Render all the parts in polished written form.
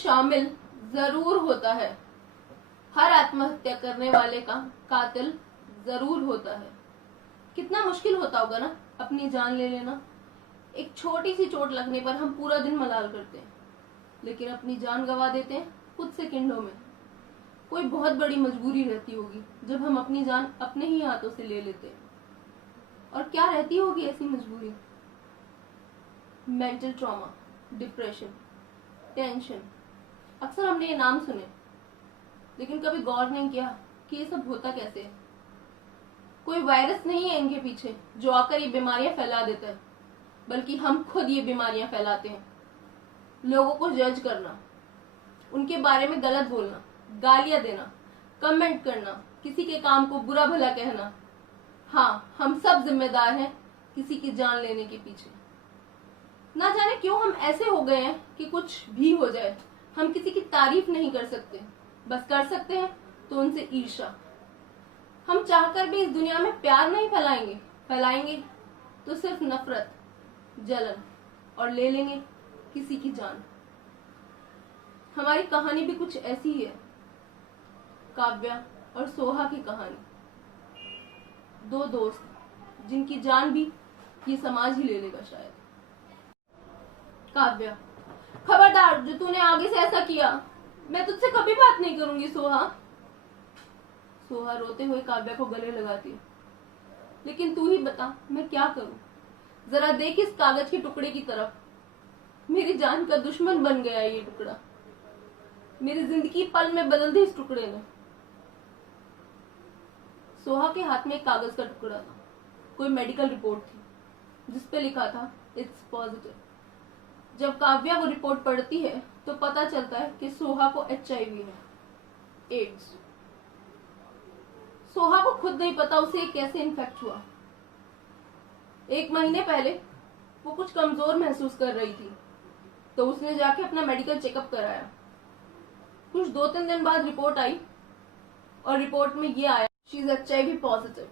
शामिल जरूर होता है। हर आत्महत्या करने वाले का कातिल जरूर होता है। कितना मुश्किल होता होगा ना अपनी जान ले लेना। एक छोटी सी चोट लगने पर हम पूरा दिन मलाल करते हैं, लेकिन अपनी जान गंवा देते हैं कुछ सेकंडों में। कोई बहुत बड़ी मजबूरी रहती होगी जब हम अपनी जान अपने ही हाथों से ले लेते हैं। और क्या रहती होगी ऐसी मजबूरी? Mental trauma, depression, tension. अक्सर हमने ये नाम सुने, लेकिन कभी गौर नहीं किया कि ये सब होता कैसे है। कोई वायरस नहीं है इनके पीछे जो आकर ये बीमारियां फैला देता है, बल्कि हम खुद ये बीमारियां फैलाते हैं। लोगों को जज करना, उनके बारे में गलत बोलना, गालियां देना, कमेंट करना, किसी के काम को बुरा भला कहना। हाँ, हम सब जिम्मेदार हैं किसी की जान लेने के पीछे। ना जाने क्यों हम ऐसे हो गए हैं कि कुछ भी हो जाए हम किसी की तारीफ नहीं कर सकते, बस कर सकते हैं तो उनसे ईर्ष्या। हम चाहकर भी इस दुनिया में प्यार नहीं फैलाएंगे तो सिर्फ नफरत, जलन, और ले लेंगे किसी की जान। हमारी कहानी भी कुछ ऐसी ही है, काव्या और सोहा की कहानी। दो दोस्त जिनकी जान भी ये समाज ही ले लेगा शायद। काव्या, खबरदार, जो तूने आगे से ऐसा किया मैं तुझसे कभी बात नहीं करूंगी सोहा। सोहा रोते हुए काव्या को गले लगाती है। लेकिन तू ही बता मैं क्या करूं? जरा देख इस कागज के टुकड़े की तरफ। मेरी जान का दुश्मन बन गया ये टुकड़ा। मेरी जिंदगी पल में बदल दी इस टुकड़े ने। सोहा के हाथ में एक कागज का टुकड़ा था। कोई मेडिकल रिपोर्ट थी जिसपे लिखा था इट्स पॉजिटिव। जब काव्या वो रिपोर्ट पढ़ती है तो पता चलता है कि सोहा को HIV है, एड्स। सोहा को खुद नहीं पता उसे कैसे इन्फेक्ट हुआ। 1 महीने पहले वो कुछ कमजोर महसूस कर रही थी, तो उसने जाके अपना मेडिकल चेकअप कराया। कुछ 2-3 दिन बाद रिपोर्ट आई और रिपोर्ट में ये आया शी इज HIV पॉजिटिव।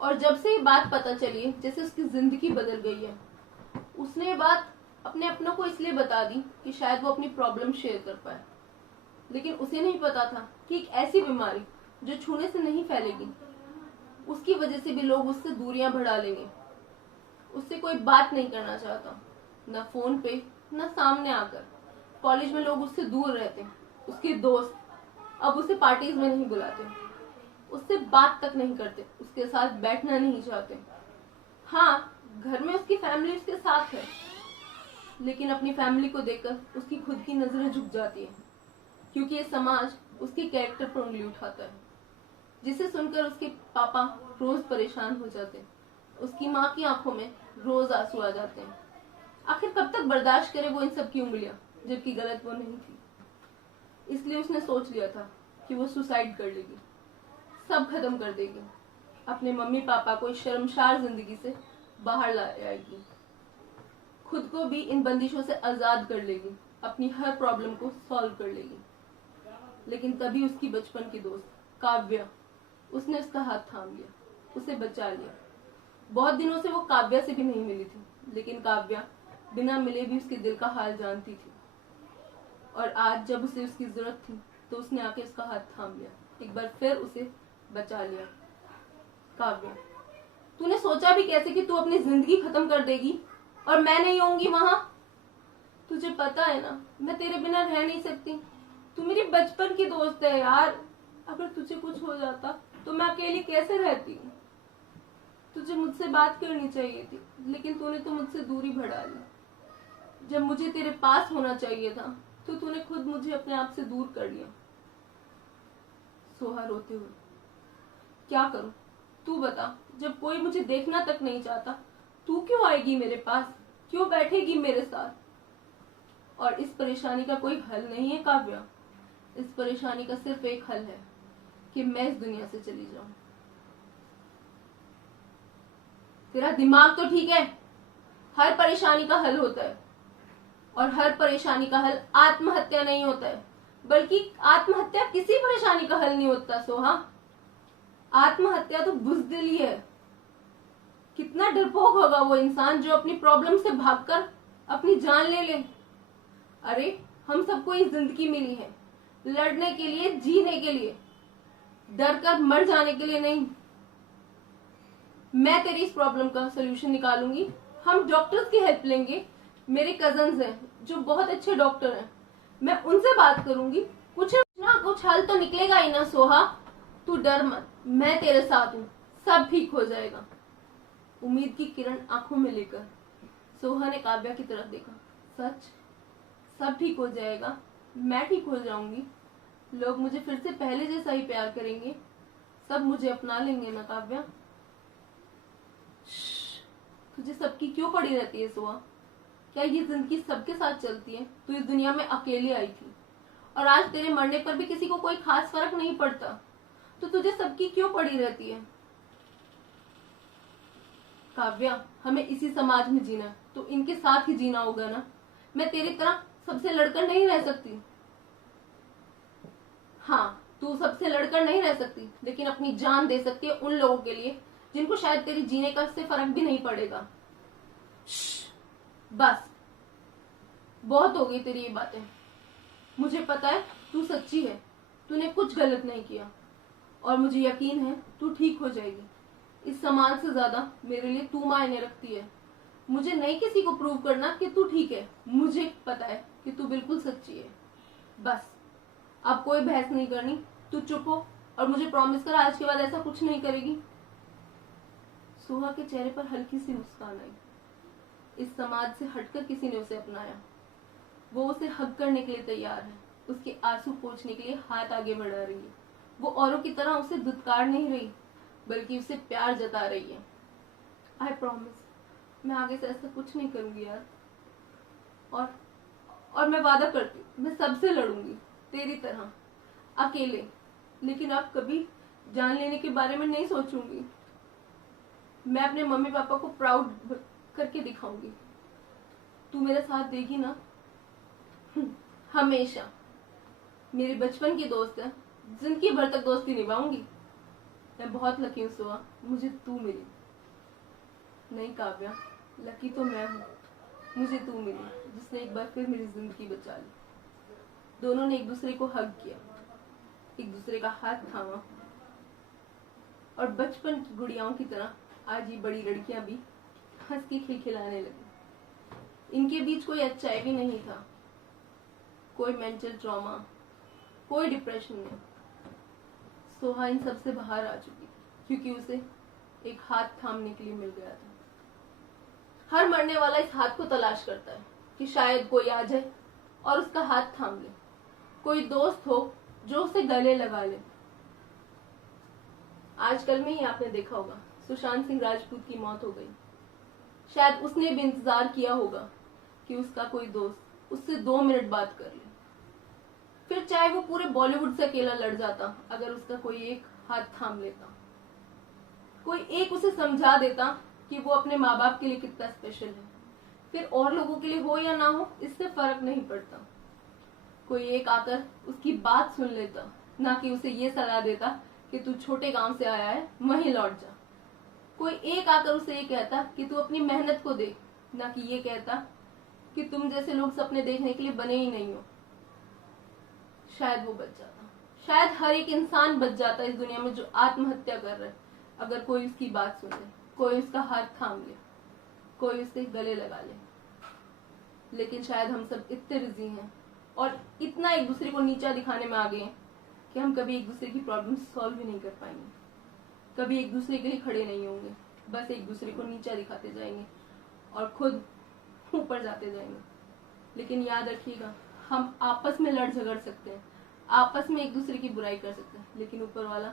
और जब से ये बात पता चली जैसे उसकी जिंदगी बदल गई है। उसने ये बात अपने अपनों को इसलिए बता दी कि शायद वो अपनी प्रॉब्लम शेयर कर पाए, लेकिन उसे नहीं पता था कि एक ऐसी बीमारी जो छूने से नहीं फैलेगी, उसकी वजह से भी लोग उससे दूरियां बढ़ा लेंगे। उससे कोई बात नहीं करना चाहता, न फोन पे न सामने आकर। कॉलेज में लोग उससे दूर रहते। उसके दोस्त अब उसे पार्टीज में नहीं बुलाते, उससे बात तक नहीं करते, उसके साथ बैठना नहीं चाहते। हाँ, घर में उसकी फैमिली उसके साथ है, लेकिन अपनी फैमिली को देखकर उसकी खुद की नजरें झुक जाती है, क्योंकि ये समाज उसके कैरेक्टर पर उंगली उठाता है, जिसे सुनकर उसके पापा रोज परेशान हो जाते हैं। उसकी माँ की आंखों में रोज आंसू आ जाते हैं। आखिर कब तक बर्दाश्त करे वो इन सब की उंगलियां, जबकि गलत वो नहीं थी। इसलिए उसने सोच लिया था कि वो सुसाइड कर लेगी, सब खत्म कर देगी, अपने मम्मी पापा को इस शर्मसार जिंदगी से बाहर ला आएगी, खुद को भी इन बंदिशों से आजाद कर लेगी, अपनी हर प्रॉब्लम को सॉल्व कर लेगी। लेकिन तभी उसकी बचपन की दोस्त काव्या, उसने उसका हाथ थाम लिया, उसे बचा लिया। बहुत दिनों से वो काव्या से भी नहीं मिली थी, लेकिन काव्या बिना मिले भी उसके दिल का हाल जानती थी। और आज जब उसे उसकी जरूरत थी तो उसने आके उसका हाथ थाम लिया, एक बार फिर उसे बचा लिया। काव्या, तूने सोचा भी कैसे कि तू अपनी जिंदगी खत्म कर देगी और मैं नहीं होंगी वहां? तुझे पता है ना मैं तेरे बिना रह नहीं सकती। तू मेरी बचपन की दोस्त है यार। अगर तुझे कुछ हो जाता तो मैं अकेली कैसे रहती? तुझे मुझसे बात करनी चाहिए थी, लेकिन तूने तो मुझसे दूरी बढ़ा ली। जब मुझे तेरे पास होना चाहिए था तो तूने खुद मुझे अपने आप से दूर कर लिया। सोहा रोते हुए, क्या करूं? तू बता, जब कोई मुझे देखना तक नहीं चाहता तू क्यों आएगी मेरे पास, क्यों बैठेगी मेरे साथ? और इस परेशानी का कोई हल नहीं है काव्या। इस परेशानी का सिर्फ एक हल है कि मैं इस दुनिया से चली जाऊं। तेरा दिमाग तो ठीक है, हर परेशानी का हल होता है, और हर परेशानी का हल आत्महत्या नहीं होता है, बल्कि आत्महत्या किसी परेशानी का हल नहीं होता सोहा। आत्महत्या तो बुज़दिली है। कितना डरपोक होगा वो इंसान जो अपनी प्रॉब्लम से भागकर अपनी जान ले ले। अरे हम सबको ये जिंदगी मिली है लड़ने के लिए, जीने के लिए, डर कर मर जाने के लिए नहीं। मैं तेरी इस प्रॉब्लम का सोल्यूशन निकालूंगी। हम डॉक्टर्स की हेल्प लेंगे। मेरे कजन्स हैं जो बहुत अच्छे डॉक्टर हैं, मैं उनसे बात करूंगी। कुछ ना कुछ हल तो निकलेगा ही ना सोहा। तू डर मत, मैं तेरे साथ हूँ, सब ठीक हो जाएगा। उम्मीद की किरण आंखों में लेकर सोहा ने काव्या की तरफ देखा। सच? सब ठीक हो जाएगा? मैं ठीक हो जाऊंगी? लोग मुझे फिर से पहले जैसा ही प्यार करेंगे? सब मुझे अपना लेंगे ना काव्या? तुझे सबकी क्यों पड़ी रहती है सोहा? क्या ये जिंदगी सबके साथ चलती है? तू इस दुनिया में अकेली आई थी और आज तेरे मरने पर भी किसी को कोई खास फर्क नहीं पड़ता, तो तुझे सबकी क्यों पड़ी रहती है? काव्या, हमें इसी समाज में जीना है तो इनके साथ ही जीना होगा ना। मैं तेरी तरह सबसे लड़कर नहीं रह सकती। हाँ, तू सबसे लड़कर नहीं रह सकती, लेकिन अपनी जान दे सकती है उन लोगों के लिए जिनको शायद तेरी जीने का से फर्क भी नहीं पड़ेगा। बस, बहुत हो गई तेरी ये बातें। मुझे पता है तू सच्ची है, तूने कुछ गलत नहीं किया और मुझे यकीन है तू ठीक हो जाएगी। इस समाज से ज्यादा मेरे लिए तू मायने रखती है। मुझे नहीं किसी को प्रूव करना कि तू ठीक है, मुझे पता है कि तू बिल्कुल सच्ची है। बस, अब कोई बहस नहीं करनी, तू चुप हो और मुझे प्रॉमिस कर आज के बाद ऐसा कुछ नहीं करेगी। सोहा के चेहरे पर हल्की सी मुस्कान आई। इस समाज से हटकर किसी ने उसे अपनाया। वो उसे हग करने के लिए तैयार है, उसके आंसू पोंछने के लिए हाथ आगे बढ़ा रही है। वो औरों की तरह उसे धुतकार नहीं रही, बल्कि उसे प्यार जता रही है। आई प्रॉमिस, मैं आगे से ऐसा कुछ नहीं करूंगी यार। और मैं वादा करती हूँ, मैं सबसे लड़ूंगी तेरी तरह, अकेले, लेकिन अब कभी जान लेने के बारे में नहीं सोचूंगी। मैं अपने मम्मी पापा को प्राउड करके दिखाऊंगी। तू मेरा साथ देगी ना? हमेशा। मेरे बचपन की दोस्त है, जिंदगी भर तक दोस्ती निभाऊंगी। मैं बहुत लकी हूँ सोहा, मुझे तू मिली। नहीं काव्या, लकी तो मैं हूँ, मुझे तू मिली जिसने एक बार फिर मेरी जिंदगी बचा ली। दोनों ने एक दूसरे को हग किया, एक दूसरे का हाथ थामा और बचपन की गुड़ियाओं की तरह आज ये बड़ी लड़कियां भी हंस के खिलखिलाने लगी। इनके बीच कोई अच्छाई भी नहीं था, कोई मेंटल ट्रॉमा, कोई डिप्रेशन नहीं। सोहा इन सबसे बाहर आ चुकी क्योंकि उसे एक हाथ थामने के लिए मिल गया था। हर मरने वाला इस हाथ को तलाश करता है कि शायद कोई आ जाए और उसका हाथ थाम ले, कोई दोस्त हो जो उसे गले लगा ले। आजकल में ही आपने देखा होगा, सुशांत सिंह राजपूत की मौत हो गई। शायद उसने भी इंतजार किया होगा कि उसका कोई दोस्त उससे 2 मिनट बात कर ले, फिर चाहे वो पूरे बॉलीवुड से अकेला लड़ जाता अगर उसका कोई एक हाथ थाम लेता, कोई एक उसे समझा देता कि वो अपने माँ बाप के लिए कितना स्पेशल है। फिर और लोगों के लिए हो या ना हो, इससे फर्क नहीं पड़ता। कोई एक आकर उसकी बात सुन लेता, ना कि उसे ये सलाह देता कि तू छोटे गांव से आया है, वहीं लौट जा। कोई एक आकर उसे ये कहता कि तू अपनी मेहनत को देख, ना कि ये कहता कि तुम जैसे लोग सपने देखने के लिए बने ही नहीं हो। शायद वो बच जाता, शायद हर एक इंसान बच जाता इस दुनिया में जो आत्महत्या कर रहा है, अगर कोई उसकी बात सुन ले, कोई उसका हाथ थाम ले, कोई उससे गले लगा ले। लेकिन शायद हम सब इतने बिजी हैं और इतना एक दूसरे को नीचा दिखाने में आ गए हैं कि हम कभी एक दूसरे की प्रॉब्लम सॉल्व भी नहीं कर पाएंगे, कभी एक दूसरे के लिए खड़े नहीं होंगे, बस एक दूसरे को नीचा दिखाते जाएंगे और खुद ऊपर जाते जाएंगे। लेकिन याद रखिएगा, हम आपस में लड़ झगड़ सकते हैं, आपस में एक दूसरे की बुराई कर सकते हैं, लेकिन ऊपर वाला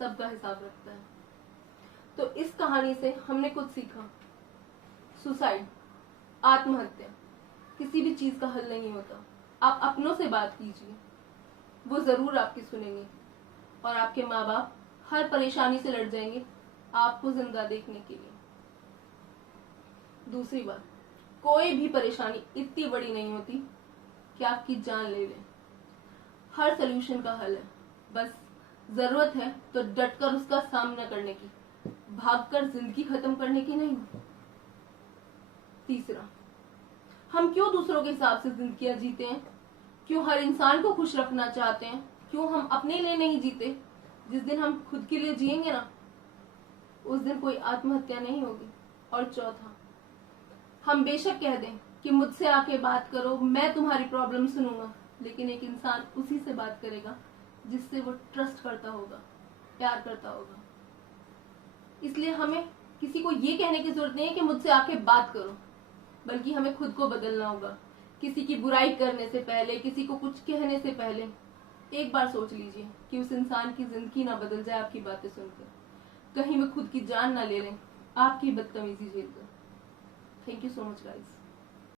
सबका हिसाब रखता है। तो इस कहानी से हमने कुछ सीखा। सुसाइड, आत्महत्या किसी भी चीज का हल नहीं होता। आप अपनों से बात कीजिए, वो जरूर आपकी सुनेंगे और आपके माँ बाप हर परेशानी से लड़ जाएंगे आपको जिंदा देखने के लिए। दूसरी बात, कोई भी परेशानी इतनी बड़ी नहीं होती कि आपकी जान ले ले। हर सलूशन का हल है, बस जरूरत है तो डटकर उसका सामना करने की, भागकर जिंदगी खत्म करने की नहीं। तीसरा, हम क्यों दूसरों के हिसाब से जिंदगियां जीते हैं? क्यों हर इंसान को खुश रखना चाहते हैं? क्यों हम अपने लिए नहीं जीते? जिस दिन हम खुद के लिए जिएंगे ना, उस दिन कोई आत्महत्या नहीं होगी। और चौथा, हम बेशक कह दें कि मुझसे आके बात करो, मैं तुम्हारी प्रॉब्लम सुनूंगा, लेकिन एक इंसान उसी से बात करेगा जिससे वो ट्रस्ट करता होगा, प्यार करता होगा। इसलिए हमें किसी को ये कहने की जरूरत नहीं है कि मुझसे आके बात करो, बल्कि हमें खुद को बदलना होगा। किसी की बुराई करने से पहले, किसी को कुछ कहने से पहले एक बार सोच लीजिए कि उस इंसान की जिंदगी ना बदल जाए आपकी बातें सुनकर, कहीं वो खुद की जान ना ले लें आपकी बदतमीजी झेलकर। Thank you so much guys.